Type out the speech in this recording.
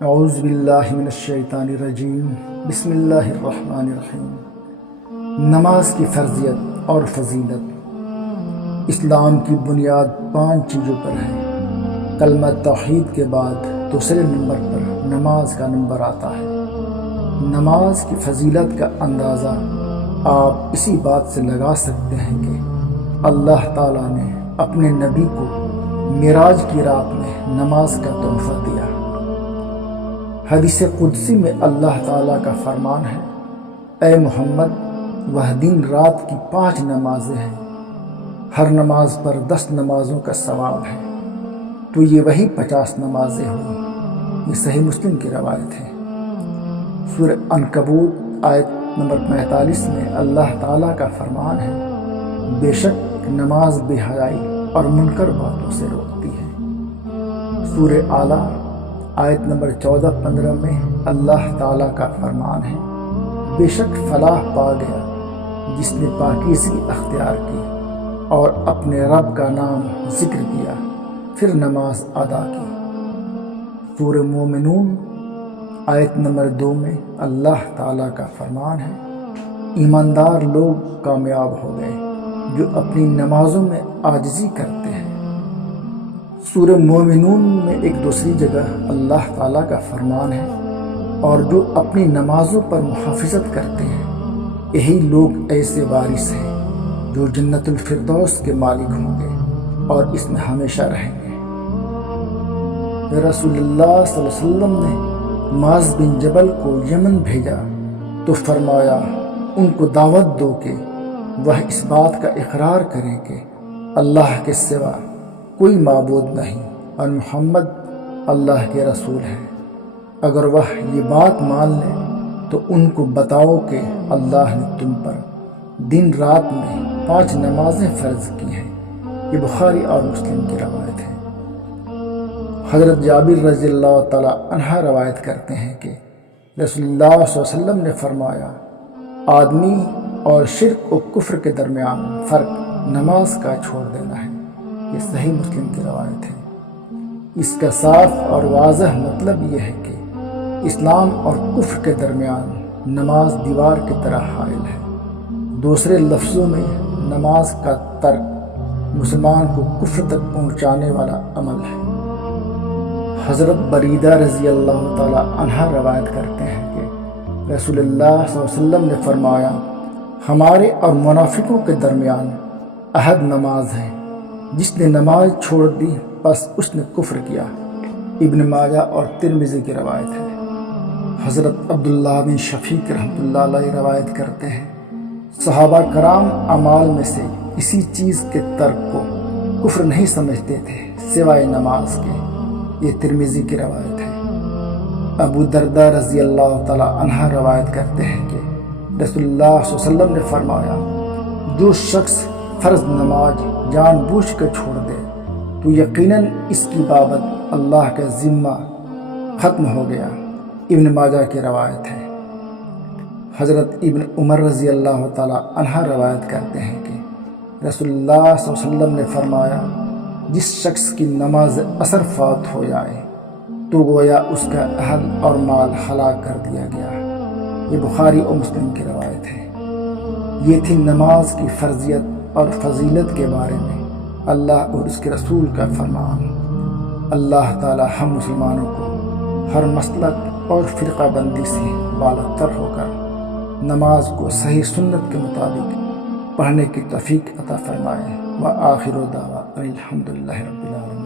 اعوذ باللہ من الشیطان الرجیم بسم اللہ الرحمن الرحیم۔ نماز کی فرضیت اور فضیلت۔ اسلام کی بنیاد 5 چیزوں پر ہے۔ کلمہ توحید کے بعد دوسرے نمبر پر نماز کا نمبر آتا ہے۔ نماز کی فضیلت کا اندازہ آپ اسی بات سے لگا سکتے ہیں کہ اللہ تعالیٰ نے اپنے نبی کو معراج کی رات میں نماز کا تحفہ دیا۔ حدیث قدسی میں اللہ تعالیٰ کا فرمان ہے، اے محمد، وہ دن رات کی 5 نمازیں ہیں، ہر نماز پر 10 نمازوں کا ثواب ہے، تو یہ وہی 50 نمازیں ہوئی۔ یہ صحیح مسلم کی روایت ہے۔ سورہ عنکبوت آیت نمبر 45 میں اللہ تعالیٰ کا فرمان ہے، بے شک نماز بے حیائی اور منکر باتوں سے روکتی ہے۔ سورہ اعلیٰ آیت نمبر 14-15 میں اللہ تعالیٰ کا فرمان ہے، بے شک فلاح پا گیا جس نے پاکیزگی اختیار کی اور اپنے رب کا نام ذکر کیا، پھر نماز ادا کی۔ سورہ مومنون آیت نمبر 2 میں اللہ تعالیٰ کا فرمان ہے، ایماندار لوگ کامیاب ہو گئے جو اپنی نمازوں میں عاجزی کرتے ہیں۔ سورہ مومنون میں ایک دوسری جگہ اللہ تعالیٰ کا فرمان ہے، اور جو اپنی نمازوں پر محافظت کرتے ہیں، یہی لوگ ایسے وارث ہیں جو جنت الفردوس کے مالک ہوں گے اور اس میں ہمیشہ رہیں گے۔ رسول اللہ صلی اللہ علیہ وسلم نے معاذ بن جبل کو یمن بھیجا تو فرمایا، ان کو دعوت دو کہ وہ اس بات کا اقرار کریں کہ اللہ کے سوا کوئی معبود نہیں اور محمد اللہ کے رسول ہے۔ اگر وہ یہ بات مان لیں تو ان کو بتاؤ کہ اللہ نے تم پر دن رات میں 5 نمازیں فرض کی ہیں۔ یہ بخاری اور مسلم کی روایت ہے۔ حضرت جابر رضی اللہ تعالی عنہ روایت کرتے ہیں کہ رسول اللہ صلی اللہ علیہ وسلم نے فرمایا، آدمی اور شرک و کفر کے درمیان فرق نماز کا چھوڑ دینا ہے۔ یہ صحیح مسلم کی روایت ہے۔ اس کا صاف اور واضح مطلب یہ ہے کہ اسلام اور کفر کے درمیان نماز دیوار کی طرح حائل ہے۔ دوسرے لفظوں میں نماز کا ترک مسلمان کو کفر تک پہنچانے والا عمل ہے۔ حضرت بریدہ رضی اللہ تعالی عنہ روایت کرتے ہیں کہ رسول اللہ صلی اللہ علیہ وسلم نے فرمایا، ہمارے اور منافقوں کے درمیان عہد نماز ہے، جس نے نماز چھوڑ دی بس اس نے کفر کیا۔ ابن ماجہ اور ترمذی کی روایت ہے۔ حضرت عبداللہ بن شفیق رحمۃ اللہ علیہ روایت کرتے ہیں، صحابہ کرام اعمال میں سے کسی چیز کے ترک کو کفر نہیں سمجھتے تھے سوائے نماز کے۔ یہ ترمذی کی روایت ہے۔ ابو درداء رضی اللہ تعالی عنہ روایت کرتے ہیں کہ رسول اللہ صلی اللہ علیہ وسلم نے فرمایا، جو شخص فرض نماز جان بوجھ کر چھوڑ دے تو یقیناً اس کی بابت اللہ کا ذمہ ختم ہو گیا۔ ابن ماجہ کی روایت ہے۔ حضرت ابن عمر رضی اللہ تعالی عنہ روایت کرتے ہیں کہ رسول اللہ صلی اللہ علیہ وسلم نے فرمایا، جس شخص کی نماز عصر فات ہو جائے تو گویا اس کا اہل اور مال ہلاک کر دیا گیا۔ یہ بخاری اور مسلم کی روایت ہے۔ یہ تھی نماز کی فرضیت اور فضیلت کے بارے میں اللہ اور اس کے رسول کا فرمان۔ اللہ تعالی ہم مسلمانوں کو ہر مسلک اور فرقہ بندی سے بالاتر ہو کر نماز کو صحیح سنت کے مطابق پڑھنے کی توفیق عطا فرمائے۔ وآخر دعوانا الحمدللہ رب العالمین۔